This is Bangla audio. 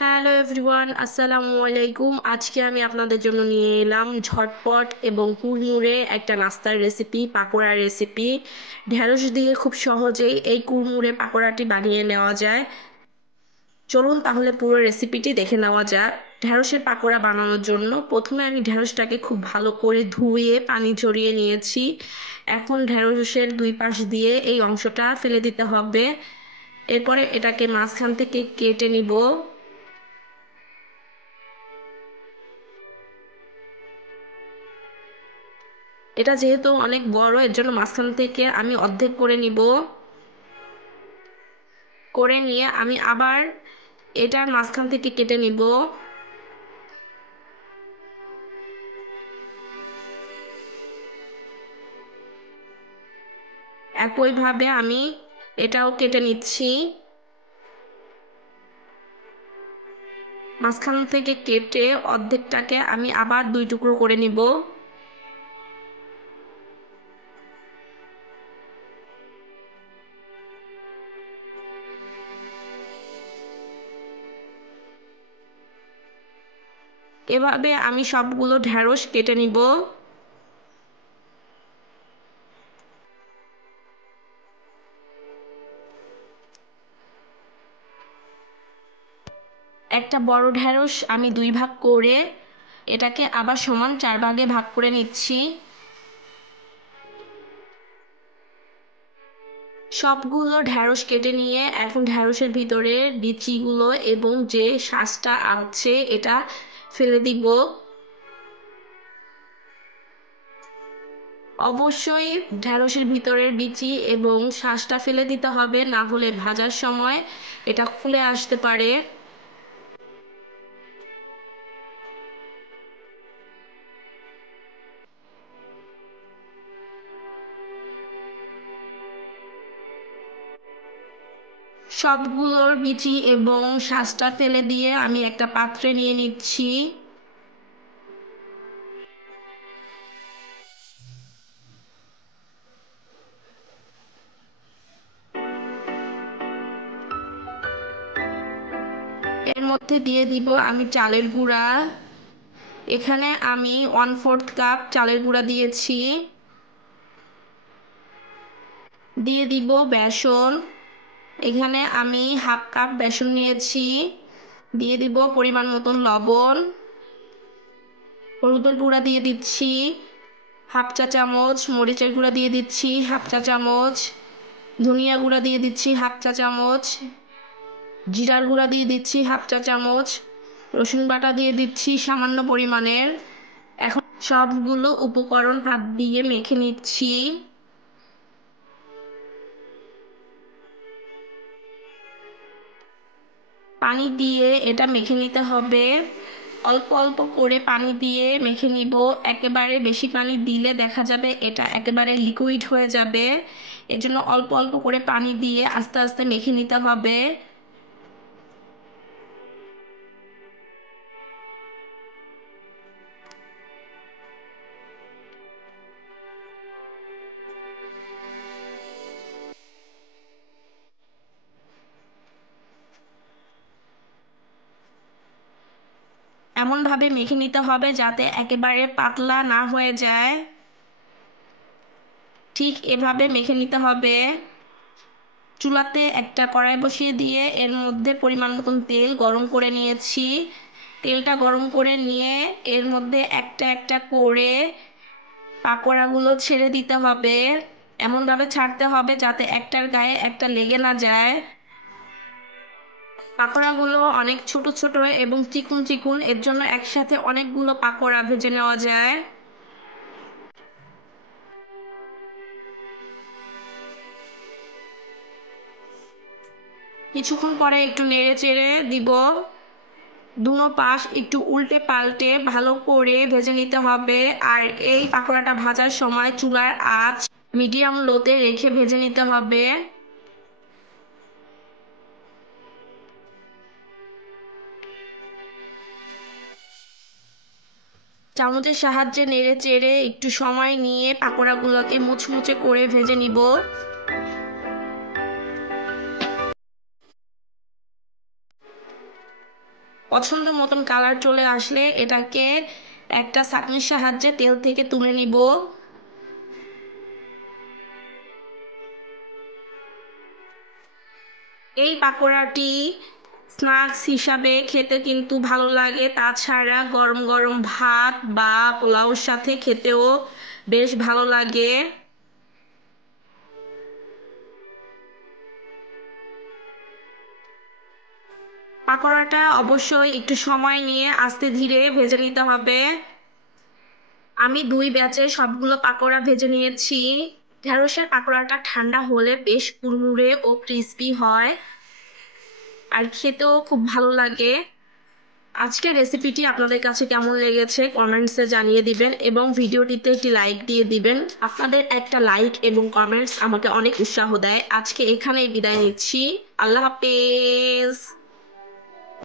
হ্যালো এভরিওয়ান, আসসালামু আলাইকুম। আজকে আমি আপনাদের জন্য নিয়ে এলাম ঝটপট এবং কুড়মুড়ে একটা নাস্তার রেসিপি, পাকোড়ার রেসিপি। ঢেঁড়স দিয়ে খুব সহজেই এই কুড়মুড়ে পাকোড়াটি বানিয়ে নেওয়া যায়। চলুন তাহলে পুরো রেসিপিটি দেখে নেওয়া যাক। ঢেঁড়সের পাকোড়া বানানোর জন্য প্রথমে আমি ঢেঁড়সটাকে খুব ভালো করে ধুয়ে পানি ঝরিয়ে নিয়েছি। এখন ঢেঁড়সের দুই পাশ দিয়ে এই অংশটা ফেলে দিতে হবে। এরপরে এটাকে মাঝখান থেকে কেটে নিব। এটা যেহেতু অনেক বড়, এর জন্য মাঝখান থেকে আমি অর্ধেক করে নিব। করে নিয়ে আমি আবার এটার মাঝখান থেকে কেটে নিব। একইভাবে আমি এটাও কেটে নিচ্ছি। মাঝখান থেকে কেটে অর্ধেকটাকে আমি আবার দুই টুকরো করে নিব। এভাবে আমি সবগুলো ঢেঁড়স কেটে নিব। একটা বড় ঢেঁড়স আমি দুই ভাগ করে এটাকে আবার সমান 4 ভাগে ভাগ করে নিচ্ছি। সবগুলো ঢেঁড়স কেটে নিয়ে এখন ঢেঁড়সের ভিতরে বিচিগুলো এবং যে শাঁসটা আছে এটা ফেলে দিব। অবশ্যই ঢেঁড়সের ভিতরের বিচি এবং শাঁসটা ফেলে দিতে হবে, না হলে ভাজার সময় এটা খুলে আসতে পারে। সবগুলোর বিচি এবং শাঁসটা ফেলে দিয়ে আমি একটা পাত্রে নিয়ে নিচ্ছি। এর মধ্যে দিয়ে দিব আমি চালের গুঁড়া। এখানে আমি 1/4 কাপ চালের গুঁড়া দিয়েছি। দিয়ে দিব বেসন। এখানে আমি 1/2 কাপ বেসন নিয়েছি। দিয়ে দিব পরিমাণ মতন লবণ। হলুদের গুঁড়া দিয়ে দিচ্ছি 1/2 চা চামচ। মরিচের গুঁড়া দিয়ে দিচ্ছি 1/2 চা চামচ। ধনিয়া গুঁড়া দিয়ে দিচ্ছি 1/2 চা চামচ। জিরার গুঁড়া দিয়ে দিচ্ছি 1/2 চা চামচ। রসুন বাটা দিয়ে দিচ্ছি সামান্য পরিমাণের। এখন সবগুলো উপকরণ হাত দিয়ে মেখে নিচ্ছি। পানি দিয়ে এটা মেখে নিতে হবে। অল্প অল্প করে পানি দিয়ে মেখে নিব। একেবারে বেশি পানি দিলে দেখা যাবে এটা একেবারে লিকুইড হয়ে যাবে। এজন্য অল্প অল্প করে পানি দিয়ে আস্তে আস্তে মেখে নিতে হবে। এমনভাবে মেখে নিতে হবে যাতে একেবারে পাতলা না হয়ে যায়। ঠিক এভাবে মেখে নিতে হবে। চুলাতে একটা কড়াই বসিয়ে দিয়ে এর মধ্যে পরিমাণ মতন তেল গরম করে নিয়েছি। তেলটা গরম করে নিয়ে এর মধ্যে একটা একটা করে পাকোড়াগুলো ছেড়ে দিতে হবে। এমনভাবে ছাড়তে হবে যাতে একটার গায়ে একটা লেগে না যায়। পাকোড়াগুলো অনেক ছোট ছোট এবং চিকুন চিকুন, এর জন্য একসাথে অনেকগুলো পাকোড়া ভেজে নেওয়া যায়। কিছুক্ষণ পরে একটু নেড়ে চেড়ে দিব। দুনো পাশ একটু উল্টে পাল্টে ভালো করে ভেজে নিতে হবে। আর এই পাকোড়াটা ভাজার সময় চুলার আঁচ মিডিয়াম লোতে রেখে ভেজে নিতে হবে। চামচের সাহায্যে নেড়ে চেড়ে একটু সময় নিয়ে পাকোড়াগুলোকে মুচমুচে করে ভেজে নিব। পছন্দ মতন কালার চলে আসলে এটাকে একটা ছাঁকনির সাহায্যে তেল থেকে তুলে নিব। এই পাকোড়াটি স্ন্যাক্স হিসাবে খেতে কিন্তু ভালো লাগে, তাছাড়া গরম গরম ভাত বা পোলাওর সাথে খেতেও বেশ ভালো লাগে। পাকোড়াটা অবশ্যই একটু সময় নিয়ে আস্তে ধীরে ভেজে নিতে হবে। আমি 2 ব্যাচে সবগুলো পাকোড়া ভেজে নিয়েছি। ঢেঁড়সের পাকোড়াটা ঠান্ডা হলে বেশ কুড়মুড়ে ও ক্রিস্পি হয়, আর খেতেও খুব ভালো লাগে। আজকের রেসিপিটি আপনাদের কাছে কেমন লেগেছে কমেন্টসে জানিয়ে দিবেন এবং ভিডিওটিতে একটি লাইক দিয়ে দিবেন। আপনাদের একটা লাইক এবং কমেন্টস আমাকে অনেক উৎসাহ দেয়। আজকে এখানেই বিদায় নিচ্ছি। আল্লাহ হাফেজ।